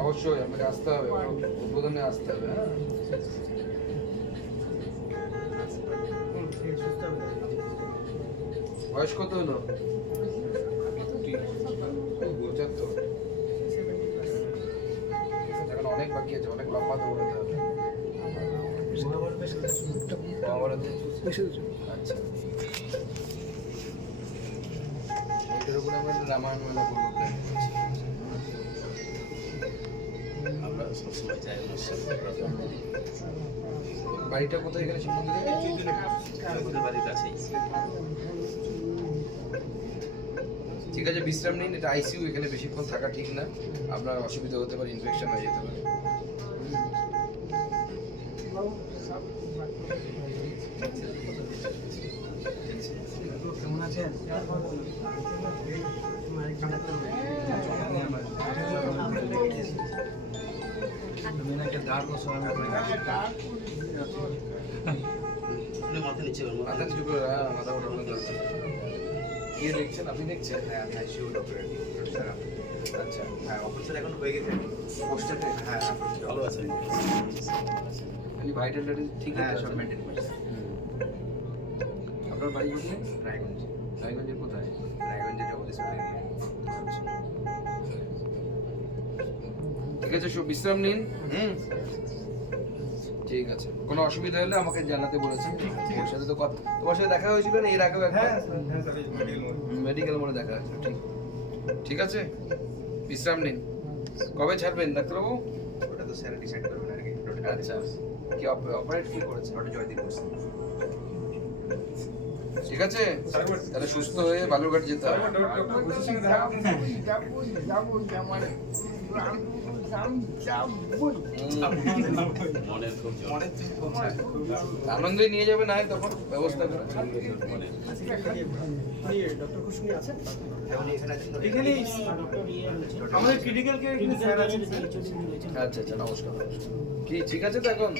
অবশ্যই আমাকে আসতে হবে উদ্বোধনে আসতে হবে হ্যাঁ বয়স কত হলো? পঁচাত্তর এখন অনেক বাকি আছে অনেক লম্বা দৌড়াতে হবে। আচ্ছা। বাড়িটা কোথায় এখানে শিব মন্দিরে? ঠিক আছে, বিশ্রাম নিন, এটা আইসিইউ এখানে বেশিক্ষণ থাকা ঠিক না। আপনার অসুবিধা হতে পারে ইনফেকশন হয়ে যেতে পারে। কেমন আছেন মাথা নিচে ওর মাথা মাথা নিচু করে হ্যাঁ মাথা ওঠানো দরকার কে দেখছেন আপনি দেখছেন হ্যাঁ আইসিউ ডক্টর স্যার আচ্ছা হ্যাঁ অপারেশন এখন হয়ে গেছে পোস্টারটা হ্যাঁ ভালো আছেন এই ভাইটাল ডাটা ঠিক হ্যাঁ আছে সব মেনটেন করছে আপনার বাড়ি কোথায় রায়গঞ্জ রায়গঞ্জের কোথায়? রায়গঞ্জে জগদীশপুর ঠিক আছে সব বিশ্রাম নিন। হুম। ঠিক আছে। কোনো অসুবিধা হলে আমাকে জানাতে বলেছেন। ওর সাথে তো কথা তোমার সাথে দেখা হয়েছিল না? এর আগেও একবার? মেডিকেল মোড়ে। দেখা হয়েছিল ঠিক। ঠিক আছে? বিশ্রাম নিন। কবে ছাড়বেন ডাক্তারবাবু? ওটা তো স্যার ডিসাইড করবেন আর কি। আচ্ছা। কি অপারেট কি করেছে ওটা জয়দীপ করছে ঠিক আছে? তাহলে সুস্থ হয়ে বালুরঘাট যেতে হবে। আনন্দই নিয়ে যাবে না তখন ব্যবস্থা করে। আচ্ছা আচ্ছা নমস্কার নমস্কার। কি ঠিক আছে তো এখন?